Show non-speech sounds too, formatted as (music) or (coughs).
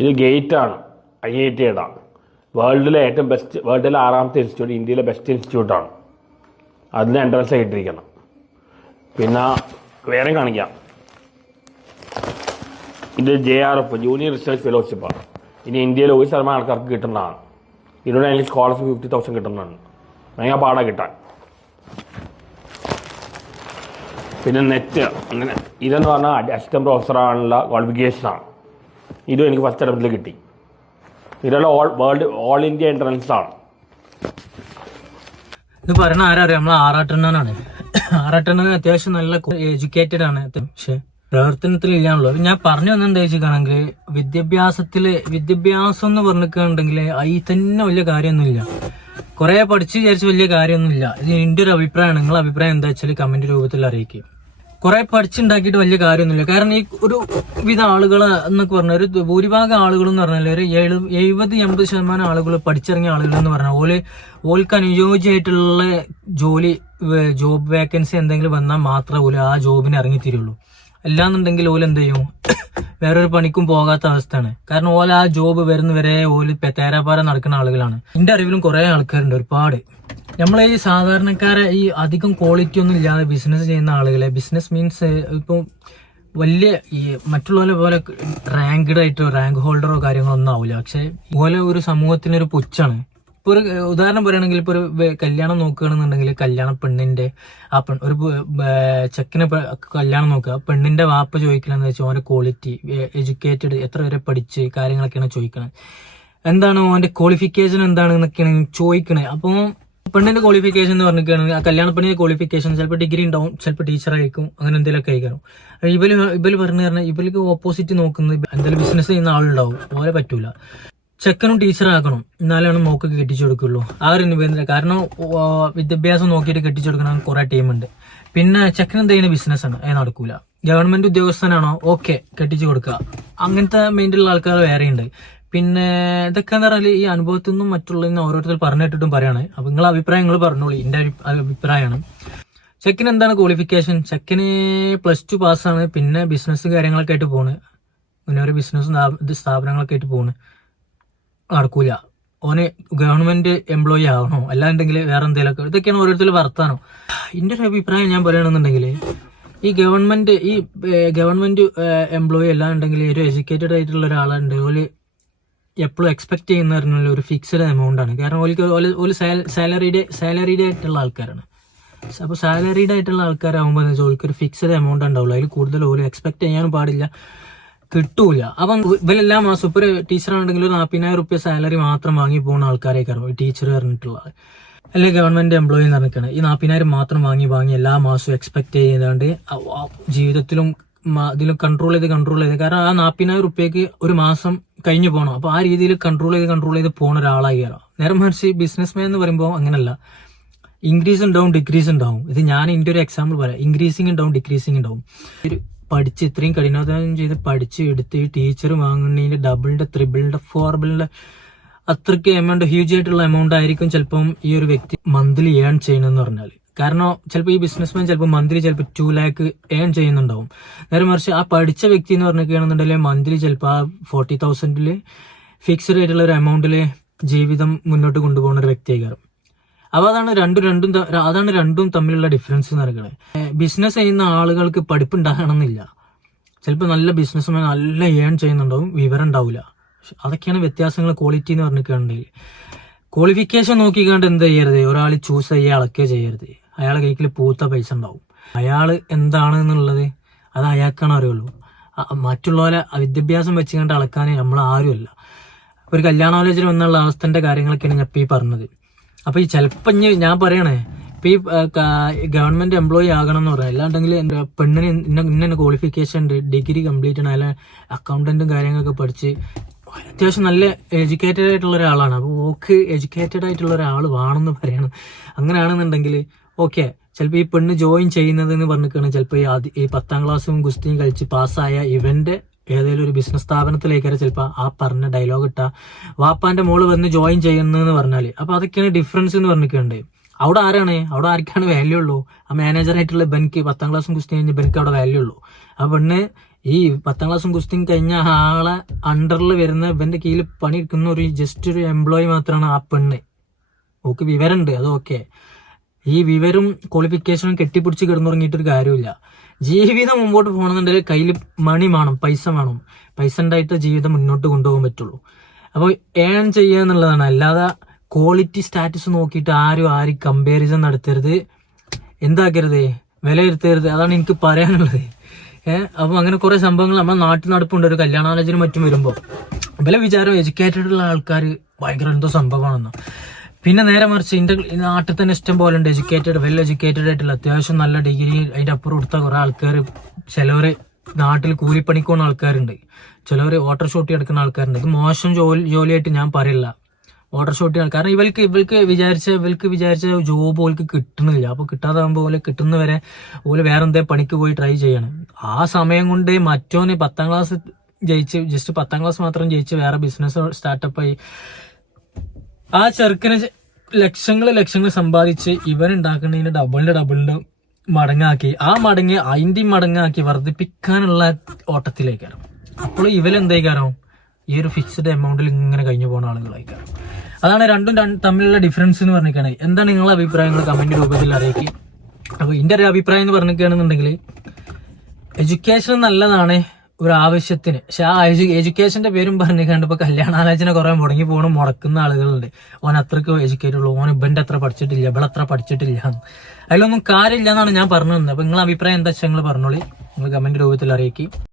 ഇത് ഗേറ്റാണ്. I I ടിയുടെ വേൾഡിലെ ഏറ്റവും ബെസ്റ്റ് വേൾഡിലെ ആറാമത്തെ ഇൻസ്റ്റിറ്റ്യൂട്ട് ഇന്ത്യയിലെ ബെസ്റ്റ് ഇൻസ്റ്റിറ്റ്യൂട്ടാണ് അതിന് എൻട്രൻസ് ആയിട്ടിരിക്കണം പിന്നെ വേറെ കാണിക്കാം. ഇത് J R F junior research ഫെലോഷിപ്പാണ് ഇനി ഇന്ത്യയിൽ ഒരു ശതമാനം ആൾക്കാർക്ക് കിട്ടുന്നതാണ്. ഇതിലൂടെ എനിക്ക് സ്കോളർഷിപ്പ് ഫിഫ്റ്റി തൗസൻഡ് കിട്ടുന്നതാണ് ഭയങ്കര പാടാ കിട്ടാൻ. പിന്നെ നെറ്റ് ഇതെന്ന് പറഞ്ഞാൽ അസിസ്റ്റന്റ് പ്രൊഫസറാണുള്ള ക്വാളിഫിക്കേഷനാണ് ഇതും എനിക്ക് ഫസ്റ്റ് അറ്റംപ്റ്റിൽ കിട്ടി. ഇതെല്ലാം all world all India entrance ആണ്. ഇത് പറയണ ആരാ അറിയാം നമ്മളെ ആറാട്ടെണ്ണനാണ്. ആറാട്ടെണ്ണൻ അത്യാവശ്യം നല്ല എഡ്യൂക്കേറ്റഡ് ആണ്. പക്ഷെ പ്രവർത്തനത്തിൽ ഇല്ലാണല്ലോ ഞാൻ പറഞ്ഞു വന്നെന്താ വെച്ചിട്ടാണെങ്കിൽ വിദ്യാഭ്യാസത്തിൽ വിദ്യാഭ്യാസം എന്ന് പറഞ്ഞിട്ടുണ്ടെങ്കിൽ അതിൽ തന്നെ വലിയ കാര്യമൊന്നുമില്ല. കുറെ പഠിച്ച് വിചാരിച്ച് വലിയ കാര്യമൊന്നുമില്ല. ഇത് എന്റെ ഒരു അഭിപ്രായമാണ്. നിങ്ങളുടെ അഭിപ്രായം എന്താ വെച്ചാൽ കമന്റ് രൂപത്തിൽ അറിയിക്കുക കുറെ പഠിച്ചുണ്ടാക്കിയിട്ട് വലിയ കാര്യമൊന്നുമില്ല. കാരണം ഈ ഒരു വിധ ആളുകൾ എന്നൊക്കെ പറഞ്ഞാൽ ഒരു ഭൂരിഭാഗം ആളുകൾ എന്ന് പറഞ്ഞാൽ ഒരു എഴു എഴുപത് എൺപത് ശതമാനം ആളുകൾ പഠിച്ചിറങ്ങിയ ആളുകൾ എന്ന് പറഞ്ഞാൽ ഓൽ ഓൽക്ക് അനുയോജ്യമായിട്ടുള്ള ജോലി ജോബ് വേക്കൻസി എന്തെങ്കിലും വന്നാൽ മാത്രമേ ഓൽ ആ ജോബിന് ഇറങ്ങിത്തിരുള്ളൂ. അല്ലാന്നുണ്ടെങ്കിൽ ഓൽ എന്ത് ചെയ്യും? (coughs) വേറൊരു പണിക്കും പോകാത്ത അവസ്ഥയാണ്. കാരണം ഓല ആ ജോബ് വരുന്നവരെ ഓൽ തേരാപ്പാര നടക്കുന്ന ആളുകളാണ്. എന്റെ അറിവിലും കുറേ ആൾക്കാരുണ്ട് ഒരുപാട്. നമ്മളെ ഈ സാധാരണക്കാരെ ഈ അധികം ക്വാളിറ്റി ഒന്നും ഇല്ലാതെ ബിസിനസ് ചെയ്യുന്ന ആളുകളെ ബിസിനസ് മീൻസ് ഇപ്പം വലിയ ഈ മറ്റുള്ളവരെ പോലെ റാങ്ക്ഡ് ആയിട്ടോ റാങ്ക് ഹോൾഡറോ കാര്യങ്ങളൊന്നും ആവില്ല പക്ഷെ ഇതുപോലെ ഒരു സമൂഹത്തിനൊരു പുച്ഛാണ്. ഇപ്പൊ ഒരു ഉദാഹരണം പറയുകയാണെങ്കിൽ ഇപ്പൊ ഒരു കല്യാണം നോക്കുകയാണെന്നുണ്ടെങ്കിൽ കല്യാണ പെണ്ണിന്റെ ആ പെൺ ഒരു ചെക്കനെ കല്യാണം നോക്കുക. പെണ്ണിന്റെ വാപ്പ ചോദിക്കണമെന്ന് വെച്ചാൽ ഓന്റെ ക്വാളിറ്റി എഡ്യൂക്കേറ്റഡ് എത്ര വരെ പഠിച്ച് കാര്യങ്ങളൊക്കെയാണ് ചോദിക്കണത്. എന്താണ് ഓന്റെ ക്വാളിഫിക്കേഷൻ എന്താണ് എന്നൊക്കെയാണ് ചോദിക്കണേ. അപ്പോൾ പെണ്ണിന്റെ ക്വാളിഫിക്കേഷൻ എന്ന് പറഞ്ഞിരിക്കുകയാണെങ്കിൽ ആ കല്യാണ പെണ്ണിന്റെ ക്വാളിഫിക്കേഷൻ ചിലപ്പോൾ ഡിഗ്രി ഉണ്ടാവും ചിലപ്പോൾ ടീച്ചർ ആയിരിക്കും അങ്ങനെ എന്തെങ്കിലുമൊക്കെ ആയിരിക്കും. ഇവർ ഇവർ പറഞ്ഞു പറഞ്ഞാൽ ഇവർക്ക് ഓപ്പോസിറ്റ് നോക്കുന്നത് എന്തെങ്കിലും ബിസിനസ് ചെയ്യുന്ന ആളുണ്ടാവും ഓലെ പറ്റൂല. ചെക്കനും ടീച്ചർ ആക്കണം എന്നാലാണ് മോക്കൊക്കെ കെട്ടിച്ചു കൊടുക്കുള്ളൂ. ആ ഒരു നിബന്ധന കാരണം വിദ്യാഭ്യാസം നോക്കിയിട്ട് കെട്ടിച്ചു കൊടുക്കണം കുറെ ടീമുണ്ട് പിന്നെ ചെക്കൻ എന്തെങ്കിലും ബിസിനസ് ആണ് അത് നടക്കൂല. ഗവൺമെന്റ് ഉദ്യോഗസ്ഥനാണോ? ഓക്കെ കെട്ടിച്ചു കൊടുക്കുക. അങ്ങനത്തെ മൈൻഡിലുള്ള ആൾക്കാർ വേറെയുണ്ട്. പിന്നെ ഇതൊക്കെ എന്ന് പറഞ്ഞാൽ ഈ അനുഭവത്തിൽ നിന്നും മറ്റുള്ള ഓരോരുത്തർ പറഞ്ഞിട്ടിട്ടും പറയാണ്. അപ്പൊ നിങ്ങൾ പറഞ്ഞോളൂ. എന്റെ അഭി- അഭിപ്രായമാണ്. ചെക്കിന് എന്താണ് ക്വാളിഫിക്കേഷൻ ചെക്കിന് പ്ലസ് ടു പാസ്സാണ് പിന്നെ ബിസിനസ് കാര്യങ്ങളൊക്കെ ആയിട്ട് പോണ്. പിന്നെ ഒരു ബിസിനസ് സ്ഥാപനങ്ങളൊക്കെ ആയിട്ട് പോണ്. നടക്കൂല. ഓന് ഗവൺമെന്റ് എംപ്ലോയി ആവണോ? അല്ലാണ്ടെങ്കിൽ വേറെ എന്തെങ്കിലുമൊക്കെ ഇതൊക്കെയാണ് ഓരോരുത്തർ വർത്താനോ. എന്റെ ഒരു അഭിപ്രായം ഞാൻ പറയുകയാണെന്നുണ്ടെങ്കിൽ ഈ ഗവൺമെന്റ് ഈ ഗവൺമെന്റ് എംപ്ലോയി അല്ലാണ്ടെങ്കിൽ ഒരു എഡ്യൂക്കേറ്റഡ് ആയിട്ടുള്ള ഒരാളുണ്ട്. ഓൽ എപ്പോഴും എക്സ്പെക്ട് ചെയ്യുന്ന ഒരു ഫിക്സഡ് എമൗണ്ട് ആണ്. കാരണം ഓൽക്ക് ഒരു സാലറിയുടെ സാലറിയുടെ ആയിട്ടുള്ള ആൾക്കാരാണ്. അപ്പോൾ സാലറിയുടെ ആയിട്ടുള്ള ആൾക്കാരാകുമ്പോൾ എന്ന് വെച്ചാൽ ഒരു ഫിക്സഡ് എമൗണ്ട് ഉണ്ടാവുള്ളൂ. അതിൽ കൂടുതൽ ഓൽ എക്സ്പെക്ട് ചെയ്യാനും പാടില്ല. കിട്ടൂല. അപ്പം ഇവരെല്ലാ മാസം ഇപ്പോൾ ഒരു ടീച്ചറാണെങ്കിൽ ഒരു നാൽപ്പതിനായിരം റുപ്യ സാലറി മാത്രം വാങ്ങി പോകുന്ന ആൾക്കാരെ കയറും ടീച്ചർ പറഞ്ഞിട്ടുള്ള അല്ലെ ഗവൺമെന്റ് എംപ്ലോയി എന്ന് ഈ നാൽപ്പതിനായിരം മാത്രം വാങ്ങി വാങ്ങി എല്ലാ മാസവും എക്സ്പെക്ട് ആ ജീവിതത്തിലും ഇതിലും കൺട്രോൾ ചെയ്ത് കൺട്രോൾ ചെയ്ത്. കാരണം ആ നാൽപ്പതിനായിരം റുപ്യക്ക് ഒരു മാസം കഴിഞ്ഞു പോകണം അപ്പോൾ ആ രീതിയിൽ കൺട്രോൾ ചെയ്ത് കൺട്രോൾ ചെയ്ത് പോകുന്ന ഒരാളായി കയറാം നേരെ മറിച്ച് ബിസിനസ് മാൻ എന്ന് പറയുമ്പോൾ അങ്ങനല്ല. ഇൻക്രീസ് ഉണ്ടാവും ഡിക്രീസ് ഉണ്ടാവും. ഇത് ഞാൻ എന്റെ ഒരു എക്സാമ്പിൾ പറയാം. ഇൻക്രീസിങ് ഉണ്ടാവും ഡിക്രീസിങ് ഉണ്ടാവും. പഠിച്ച് ഇത്രയും കഠിനാധ്വാനം ചെയ്ത് പഠിച്ച് എടുത്ത് ടീച്ചർ വാങ്ങുന്നതിന്റെ ഡബിളിന്റെ ത്രിബിളിന്റെ ഫോർബിളിന്റെ അത്രയ്ക്ക് എമൗണ്ട് ഹ്യൂജ് ആയിട്ടുള്ള എമൗണ്ട് ആയിരിക്കും ചിലപ്പം ഈ ഒരു വ്യക്തി മന്ത്ലി ഏൺ ചെയ്യണമെന്ന് പറഞ്ഞാൽ കാരണം ചിലപ്പോൾ ഈ ബിസിനസ്മാൻ ചിലപ്പോൾ മന്ത്ലി ചിലപ്പോൾ ടു ലാക്ക് ഏൺ ചെയ്യുന്നുണ്ടാവും. നേരെ മറിച്ച് ആ പഠിച്ച വ്യക്തി എന്ന് പറഞ്ഞിരിക്കുകയാണെന്നുണ്ടെങ്കിൽ മന്ത്ലി ചിലപ്പോൾ ആ ഫോർട്ടി തൗസൻഡിൽ ഫിക്സ്ഡ് ആയിട്ടുള്ള ഒരു എമൗണ്ടിൽ ജീവിതം മുന്നോട്ട് കൊണ്ടുപോകുന്ന ഒരു വ്യക്തിയായിരിക്കും. അപ്പോൾ അതാണ് രണ്ടും രണ്ടും അതാണ് രണ്ടും തമ്മിലുള്ള ഡിഫറൻസ് എന്ന് പറയുന്നത്. ബിസിനസ് ചെയ്യുന്ന ആളുകൾക്ക് പഠിപ്പ് ഉണ്ടാകണമെന്നില്ല ചിലപ്പോൾ നല്ല ബിസിനസ്മാൻ നല്ല ഏൺ ചെയ്യുന്നുണ്ടാവും വിവരം ഉണ്ടാവില്ല. അതൊക്കെയാണ് വ്യത്യാസങ്ങൾ ക്വാളിറ്റി എന്ന് പറഞ്ഞിട്ടുണ്ടെങ്കിൽ ക്വാളിഫിക്കേഷൻ നോക്കിക്കാണ്ട് എന്ത് ചെയ്യരുത്? ഒരാൾ ചൂസ് ചെയ്യുക അളക്കുക ചെയ്യരുത്. അയാളെ കൈക്കിൽ പൂത്ത പൈസ ഉണ്ടാവും. അയാൾ എന്താണ് എന്നുള്ളത് അത് അയാൾക്കാണ് അറിയുള്ളൂ. മറ്റുള്ളവരെ വിദ്യാഭ്യാസം വെച്ച് കണ്ട് അളക്കാൻ നമ്മൾ ആരുമല്ല. ഒരു കല്യാണാലോചന വന്നുള്ള അവസ്ഥന്റെ കാര്യങ്ങളൊക്കെയാണ് ഞാൻ ഇപ്പൊ ഈ പറഞ്ഞത്. അപ്പൊ ഈ ചിലപ്പോ ഇനി ഞാൻ പറയണേ ഇപ്പൊ ഈ ഗവൺമെന്റ് എംപ്ലോയി ആകണം എന്ന് പറയാം. അല്ലാണ്ടെങ്കിൽ എന്റെ പെണ്ണിന് ഇന്ന ഇന്ന ക്വാളിഫിക്കേഷൻ ഉണ്ട് ഡിഗ്രി കംപ്ലീറ്റ് ആണ് അല്ല അക്കൗണ്ടന്റും കാര്യങ്ങളൊക്കെ പഠിച്ച് അത്യാവശ്യം നല്ല എഡ്യൂക്കേറ്റഡ് ആയിട്ടുള്ള ഒരാളാണ്. അപ്പോൾ ഓക്ക് എഡ്യൂക്കേറ്റഡ് ആയിട്ടുള്ള ഒരാൾ വേണമെന്ന് പറയണം. അങ്ങനെയാണെന്നുണ്ടെങ്കിൽ ഓക്കെ ചിലപ്പോൾ ഈ പെണ്ണ് ജോയിൻ ചെയ്യുന്നത് എന്ന് പറഞ്ഞിട്ടാണ് ചിലപ്പോൾ ഈ ആദ്യ ഈ പത്താം ക്ലാസ്സും ഗുസ്തിയും കഴിച്ച് പാസ്സായ ഇവന്റെ ഏതെങ്കിലും ഒരു ബിസിനസ് സ്ഥാപനത്തിലേക്കാണ് ചിലപ്പോൾ ആ പറഞ്ഞ ഡയലോഗ് ഇട്ട വാപ്പാന്റെ മോൾ വന്ന് ജോയിൻ ചെയ്യുന്നതെന്ന് പറഞ്ഞാൽ അപ്പൊ അതൊക്കെയാണ് ഡിഫറൻസ് എന്ന് പറഞ്ഞിട്ടുണ്ട് അവിടെ ആരാണ്? അവിടെ ആർക്കാണ് വാല്യൂ ഉള്ളൂ? ആ മാനേജർ ആയിട്ടുള്ള ബെൻക്ക് പത്താം ക്ലാസ്സും ഗുസ്തി കഴിഞ്ഞ ബെൻക്ക് അവിടെ വാല്യൂ ഉള്ളൂ. ആ പെണ്ണ് ഈ പത്താം ക്ലാസ്സും ഗുസ്തിയും കഴിഞ്ഞ ആളെ അണ്ടറിൽ വരുന്ന ഇവന്റെ കീഴിൽ പണി പണിയെടുക്കുന്ന ഒരു ജസ്റ്റ് ഒരു എംപ്ലോയി മാത്രമാണ് ആ പെണ്ണ്. ഓക്ക് വിവരമുണ്ട് അത് ഓക്കെ ഈ വിവരും ക്വാളിഫിക്കേഷനും കെട്ടിപ്പിടിച്ച് കിടന്നുറങ്ങിയിട്ടൊരു കാര്യമില്ല ജീവിതം മുമ്പോട്ട് പോകണമെന്നുണ്ടെങ്കിൽ കയ്യിൽ മണി വേണം പൈസ വേണം. പൈസ ഉണ്ടായിട്ട് ജീവിതം മുന്നോട്ട് കൊണ്ടുപോകാൻ പറ്റുള്ളൂ. അപ്പോൾ ഏൺ ചെയ്യുക എന്നുള്ളതാണ്. അല്ലാതെ ക്വാളിറ്റി സ്റ്റാറ്റസ് നോക്കിയിട്ട് ആരും ആരും കമ്പാരിസൺ നടത്തരുത്. എന്താക്കരുത്? വിലയിരുത്തരുത്. അതാണ് എനിക്ക് പറയാനുള്ളത്. ഏഹ് അപ്പൊ അങ്ങനെ കുറേ സംഭവങ്ങൾ നമ്മുടെ നാട്ടിൽ നടപ്പുണ്ട്. ഒരു കല്യാണാലോചന മറ്റും വരുമ്പോൾ വില വിചാരം എഡ്യൂക്കേറ്റഡ് ഉള്ള ആൾക്കാർ ഭയങ്കര എന്തോ സംഭവമാണെന്ന്. പിന്നെ നേരെ മറിച്ച് ഇന്ത്യ നാട്ടിൽ തന്നെ ഇഷ്ടം പോലെ ഉണ്ട് എഡ്യൂക്കേറ്റഡ് വെൽ എഡ്യൂക്കേറ്റഡ് ആയിട്ടുള്ള. അത്യാവശ്യം നല്ല ഡിഗ്രി അതിന്റെ അപ്പുറം എടുത്ത കുറെ ആൾക്കാർ ചിലവര് നാട്ടിൽ കൂലിപ്പണിക്ക് പോകുന്ന ആൾക്കാരുണ്ട്. ചിലവർ വാട്ടർ ഷോട്ടി എടുക്കുന്ന ആൾക്കാരുണ്ട്. ഇത് മോശം ജോലി ജോലിയായിട്ട് ഞാൻ പറയില്ല. വാട്ടർ ഷോട്ടി കാരണം ഇവർക്ക് ഇവർക്ക് വിചാരിച്ച ഇവർക്ക് വിചാരിച്ച ജോബ് ഓൾക്ക് കിട്ടുന്നില്ല. അപ്പൊ കിട്ടാതാകുമ്പോൾ പോലെ കിട്ടുന്നവരെ ഓൽ വേറെ എന്തേ പണിക്ക് പോയി ട്രൈ ചെയ്യണം. ആ സമയം കൊണ്ട് മറ്റോന് പത്താം ക്ലാസ് ജയിച്ച് ജസ്റ്റ് പത്താം ക്ലാസ് മാത്രം ജയിച്ച് വേറെ ബിസിനസ് സ്റ്റാർട്ടപ്പ് ആയി. ആ ചെറുക്കന് ലക്ഷങ്ങൾ ലക്ഷങ്ങൾ സമ്പാദിച്ച് ഇവരുണ്ടാക്കുന്നതിന് ഡബിളിന്റെ ഡബിളിന്റെ മടങ്ങാക്കി ആ മടങ്ങ് അതിന്റെ മടങ്ങാക്കി വർദ്ധിപ്പിക്കാനുള്ള ഓട്ടത്തിലേക്കാണ്. അപ്പോൾ ഇവരെന്തേക്കാരോ ഈ ഒരു ഫിക്സ്ഡ് എമൗണ്ടിൽ ഇങ്ങനെ കഴിഞ്ഞു പോകുന്ന ആളുകളായിക്കാരം. അതാണ് രണ്ടും രണ്ട് തമ്മിലുള്ള ഡിഫറൻസ് എന്ന് പറഞ്ഞിരിക്കുകയാണ് എന്താണ് നിങ്ങളുടെ അഭിപ്രായങ്ങൾ കമന്റ് രൂപത്തിൽ അറിയിക്കുക അപ്പോൾ എന്റെ ഒരു അഭിപ്രായം എന്ന് പറഞ്ഞിരിക്കുകയാണെന്നുണ്ടെങ്കിൽ എഡ്യൂക്കേഷൻ നല്ലതാണ് ഒരു ആവശ്യത്തിന് പക്ഷെ ആ എഡ്യൂക്കേഷന്റെ പേരും പറഞ്ഞു കണ്ടപ്പോ കല്യാണാലോചന കുറെ മുടങ്ങി പോകണം മുടക്കുന്ന ആളുകളുണ്ട്. ഓൻ അത്രയ്ക്ക് എഡ്യൂക്കേറ്റ് ഉള്ളൂ ഓൻ ഇബന്റെ അത്ര പഠിച്ചിട്ടില്ല ഇവിടെ അത്ര പഠിച്ചിട്ടില്ല. അതിലൊന്നും കാര്യമില്ല എന്നാണ് ഞാൻ പറഞ്ഞു തന്നത് അപ്പൊ നിങ്ങളെ അഭിപ്രായം എന്താ വെച്ചാൽ നിങ്ങൾ പറഞ്ഞോളി. നിങ്ങൾ കമന്റ് രൂപത്തിൽ അറിയിക്കും.